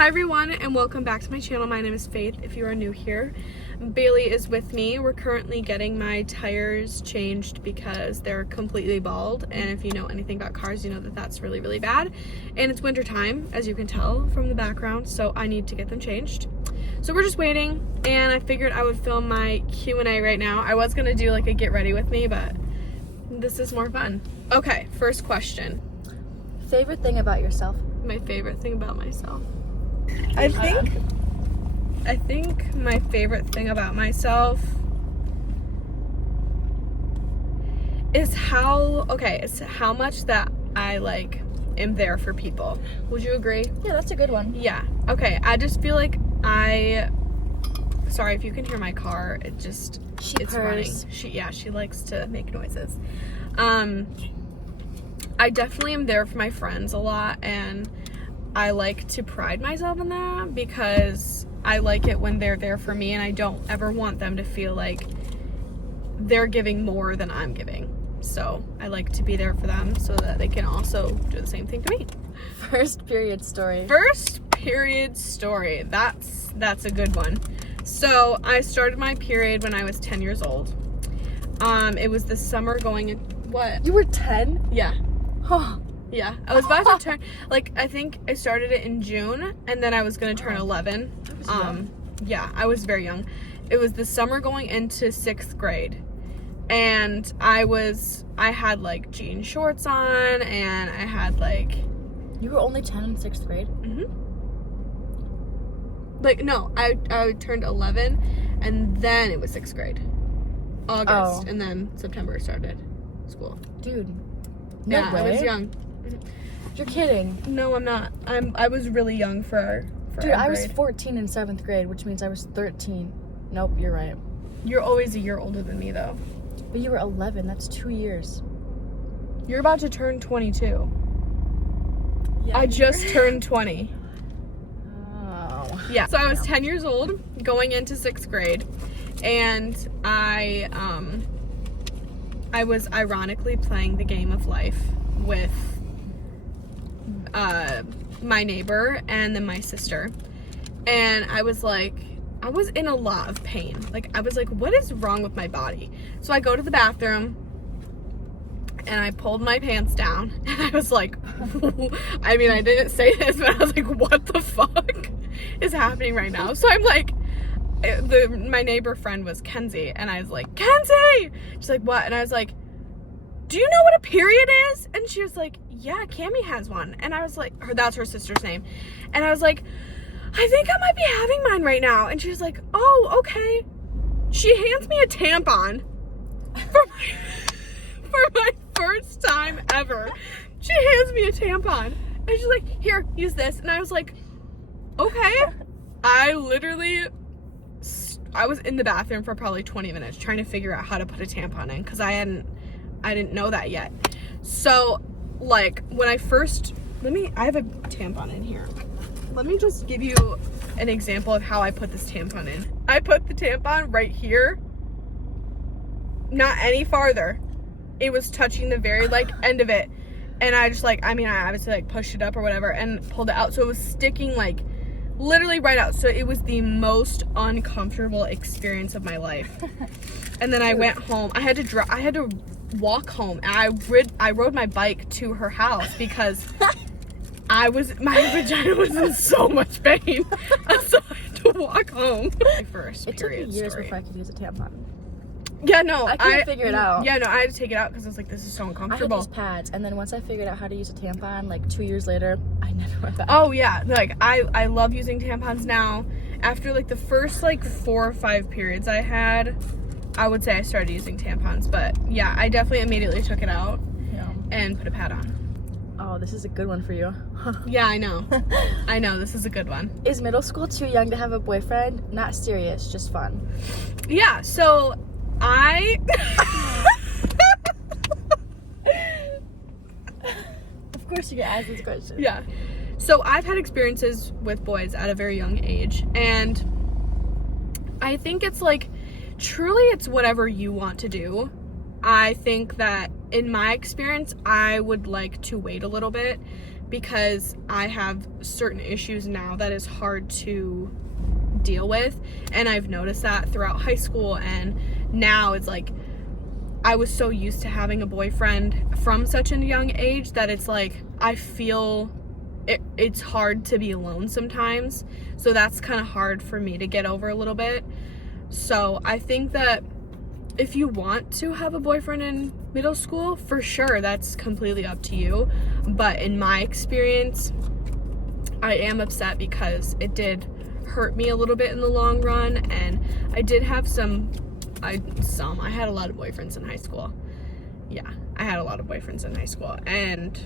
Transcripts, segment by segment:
Hi everyone and welcome back to my channel. My name is Faith if you are new here. Bailey is with me. We're currently getting my tires changed because they're completely bald, and if you know anything about cars you know that that's really, really bad. And it's winter time, as you can tell from the background, so I need to get them changed. So we're just waiting, and I figured I would film my Q&A right now. I was gonna do like a get ready with me, but this is more fun. Okay, first question. Favorite thing about yourself? My favorite thing about myself. I think my favorite thing about myself is how much that I am there for people. Would you agree? Yeah, that's a good one. Yeah. Okay. I just feel like sorry if you can hear my car. It's purrs. running. She likes to make noises. I definitely am there for my friends a lot, and I like to pride myself in that because I like it when they're there for me, and I don't ever want them to feel like they're giving more than I'm giving. So I like to be there for them so that they can also do the same thing to me. First period story. That's a good one. So I started my period when I was 10 years old. It was the summer going in, what? You were 10? Yeah. Huh. Yeah, I was about to turn, I think I started it in June, and then I was going to turn 11. Yeah, I was very young. It was the summer going into 6th grade, and I had, jean shorts on, and I had, You were only 10 in 6th grade? Mm-hmm. No, I turned 11, and then it was 6th grade. August, and then September started school. Dude, no way. I was young. You're kidding. No, I'm not. I was really young for Dude, I was 14 in 7th grade, which means I was 13. Nope, you're right. You're always a year older than me, though. But you were 11. That's 2 years. You're about to turn 22. Yeah. I just turned 20. Oh. Yeah. So I was 10 years old, going into 6th grade, and I was ironically playing the game of life with my neighbor and then my sister, and I was in a lot of pain. I was like, what is wrong with my body? So I go to the bathroom and I pulled my pants down, and I was like, I mean, I didn't say this, but I was like, what the fuck is happening right now? So I'm like, my neighbor friend was Kenzie, and I was like, Kenzie! She's like, what? And I was like, do you know what a period is? And she was like, yeah, Cammie has one. And I was like, that's her sister's name. And I was like, I think I might be having mine right now. And she was like, oh, okay. She hands me a tampon for my first time ever. She hands me a tampon. And she's like, here, use this. And I was like, okay. I was in the bathroom for probably 20 minutes trying to figure out how to put a tampon in, because I didn't know that yet. So, when I first, I have a tampon in here. Let me just give you an example of how I put this tampon in. I put the tampon right here, not any farther. It was touching the very, end of it. And I just, I obviously, pushed it up or whatever and pulled it out. So it was sticking, literally right out. So it was the most uncomfortable experience of my life. And then I went home. I had to walk home, and I rode my bike to her house because my vagina was in so much pain. So I had to walk home. My first period. It took me years story. before I could use a tampon. Yeah, no, I couldn't figure it out. Yeah, no, I had to take it out because I was like, this is so uncomfortable. I had these pads, and then once I figured out how to use a tampon, 2 years later, I never went back. Oh yeah, I love using tampons now. After the first 4 or 5 periods I had, I would say I started using tampons. But yeah, I definitely immediately took it out and put a pad on. Oh, this is a good one for you. Yeah, I know. I know, this is a good one. Is middle school too young to have a boyfriend? Not serious, just fun. Yeah, so Of course you get asked this question. Yeah. So I've had experiences with boys at a very young age, and I think it's truly it's whatever you want to do. I think that in my experience, I would like to wait a little bit because I have certain issues now that is hard to deal with, and I've noticed that throughout high school, and now it's like I was so used to having a boyfriend from such a young age that it's like I feel it's hard to be alone sometimes, so that's kind of hard for me to get over a little bit. So I think that if you want to have a boyfriend in middle school, for sure, that's completely up to you. But in my experience, I am upset because it did hurt me a little bit in the long run, and I did have I had a lot of boyfriends in high school. Yeah, I had a lot of boyfriends in high school, and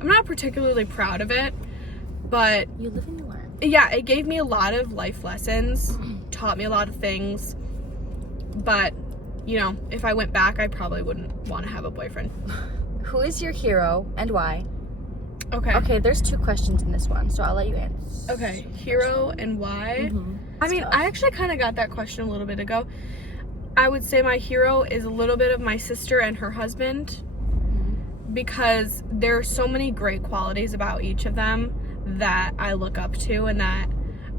I'm not particularly proud of it, but You live and you learn. yeah, it gave me a lot of life lessons, taught me a lot of things, but, you know, if I went back, I probably wouldn't want to have a boyfriend. Who is your hero and why? Okay. Okay, there's 2 questions in this one, so I'll let you answer. Okay, hero and why? I mean, tough. I actually kind of got that question a little bit ago. I would say my hero is a little bit of my sister and her husband, because there are so many great qualities about each of them that I look up to and that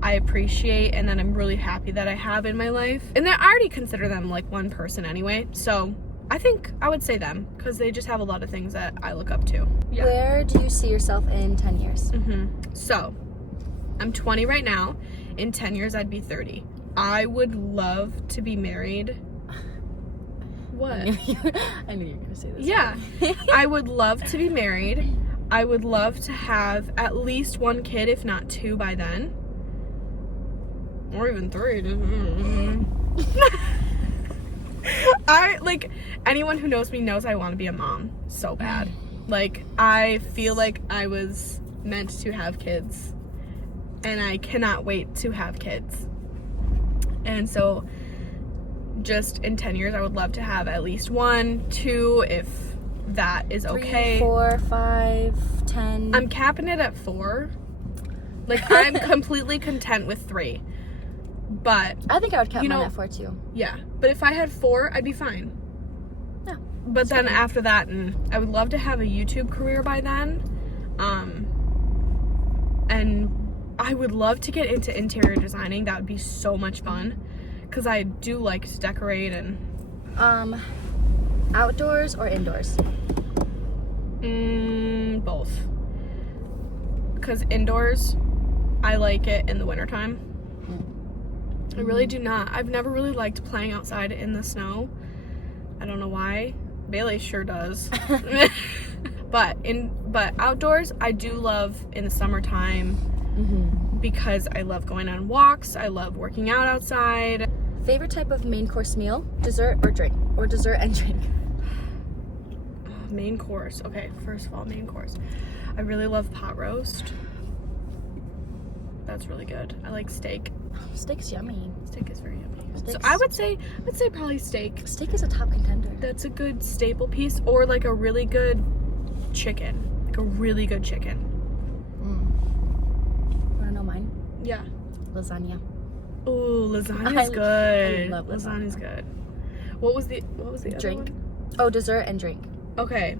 I appreciate and that I'm really happy that I have in my life. And I already consider them like one person anyway, so I think I would say them because they just have a lot of things that I look up to. Yeah. Where do you see yourself in 10 years? So, I'm 20 right now. In 10 years, I'd be 30. I would love to be married. What? I knew you were going to say this. Yeah. I would love to be married. I would love to have at least 1 kid, if not 2 by then. Or even 3. Anyone who knows me knows I want to be a mom so bad. Like, I feel like I was meant to have kids, and I cannot wait to have kids. And so, just in 10 years, I would love to have at least 1, 2, if that is 3, okay. 4, 5, 10. I'm capping it at 4. Like, I'm completely content with 3. But I think I would count you mine know- at 4 too. yeah, but if I had 4, I'd be fine. Yeah. But then after that, and I would love to have a YouTube career by then. And I would love to get into interior designing. That would be so much fun, because I do like to decorate and Outdoors or indoors? both. Because indoors, I like it in the wintertime. I really do not. I've never really liked playing outside in the snow. I don't know why. Bailey sure does. But outdoors, I do love in the summertime, because I love going on walks. I love working out outside. Favorite type of main course meal? Dessert or drink? Or dessert and drink? Main course. Okay, first of all, main course. I really love pot roast. That's really good. I like steak. Steak's yummy. Steak is very yummy. So Steak's- I would say probably steak. Steak is a top contender. That's a good staple piece, or like a really good chicken. Like a really good chicken. Wanna know mine? Yeah. Lasagna. Ooh, lasagna's good. I love Lasagna's lasagna. good. What was the other Drink. one? Oh, dessert and drink. Okay.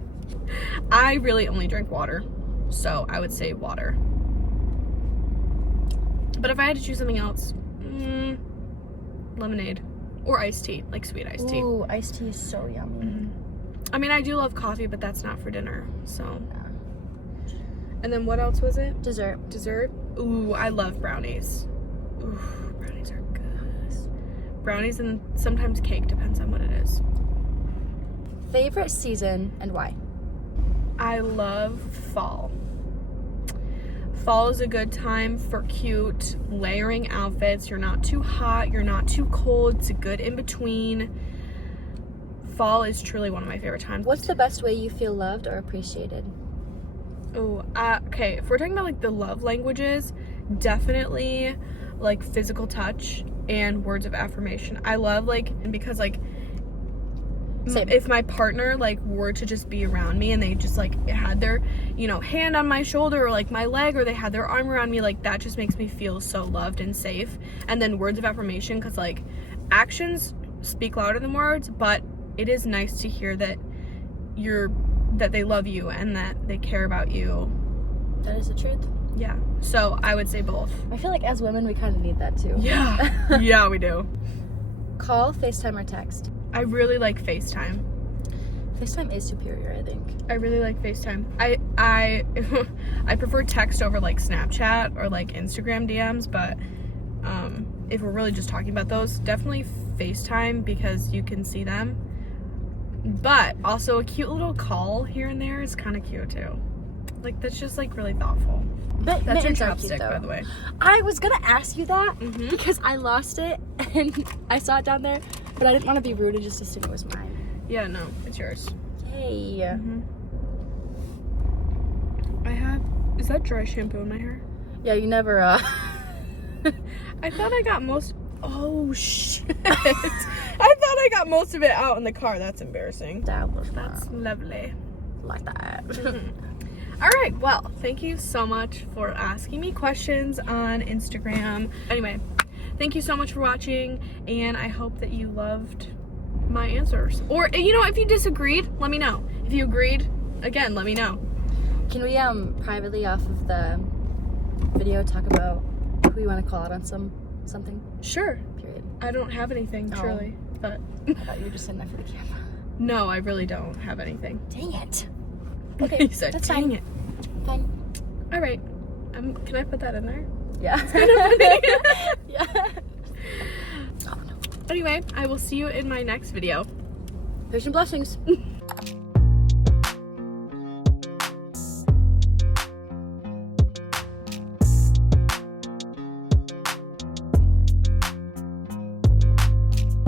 I really only drink water, so I would say water. But if I had to choose something else, lemonade or iced tea, like sweet iced tea. Ooh, iced tea is so yummy. I mean, I do love coffee, but that's not for dinner, so. And then what else was it? Dessert. Dessert? Ooh, I love brownies. Ooh, brownies are good. Brownies and sometimes cake, depends on what it is. Favorite season and why? I love fall. Fall is a good time for cute layering outfits. You're not too hot, you're not too cold. It's a good in between. Fall is truly one of my favorite times. What's the best way you feel loved or appreciated? Oh, okay. If we're talking about like the love languages, definitely like physical touch and words of affirmation. I love because Same. if my partner like were to just be around me and they just like had their hand on my shoulder or like my leg, or they had their arm around me, like that just makes me feel so loved and safe. And then words of affirmation, because like actions speak louder than words, but it is nice to hear that they love you and that they care about you That is the truth. Yeah. So I would say both. I feel like as women, we kind of need that too. Yeah. Yeah, we do. Call, FaceTime, or text? I really like FaceTime. FaceTime is superior, I think. I really like FaceTime. I I prefer text over like Snapchat or like Instagram DMs, but if we're really just talking about those, definitely FaceTime because you can see them. But also a cute little call here and there is kind of cute too. Like that's just like really thoughtful. But That's your mittens are cute, chapstick, though. by the way. I was gonna ask you that Mhm. because I lost it and I saw it down there, but I didn't want to be rude and just assume it was mine. Yeah, no, it's yours. Yay. I have. Is that dry shampoo in my hair? Yeah, you never, I thought I got most. Oh shit! I thought I got most of it out in the car. That's embarrassing. That's lovely. like that. All right. Well, thank you so much for asking me questions on Instagram. Anyway, thank you so much for watching, and I hope that you loved my answers. Or you know, if you disagreed, let me know. If you agreed, again, let me know. Can we privately off of the video talk about who you want to call out on something? Sure. Period. I don't have anything, Oh. truly, but I thought you were just saying that for the camera. no, I really don't have anything. Dang it. Okay, You said, that's dang fine. it. Fine. All right. Can I put that in there? Yeah. Kind of funny. Yeah. Oh no. Anyway, I will see you in my next video. There's some blessings.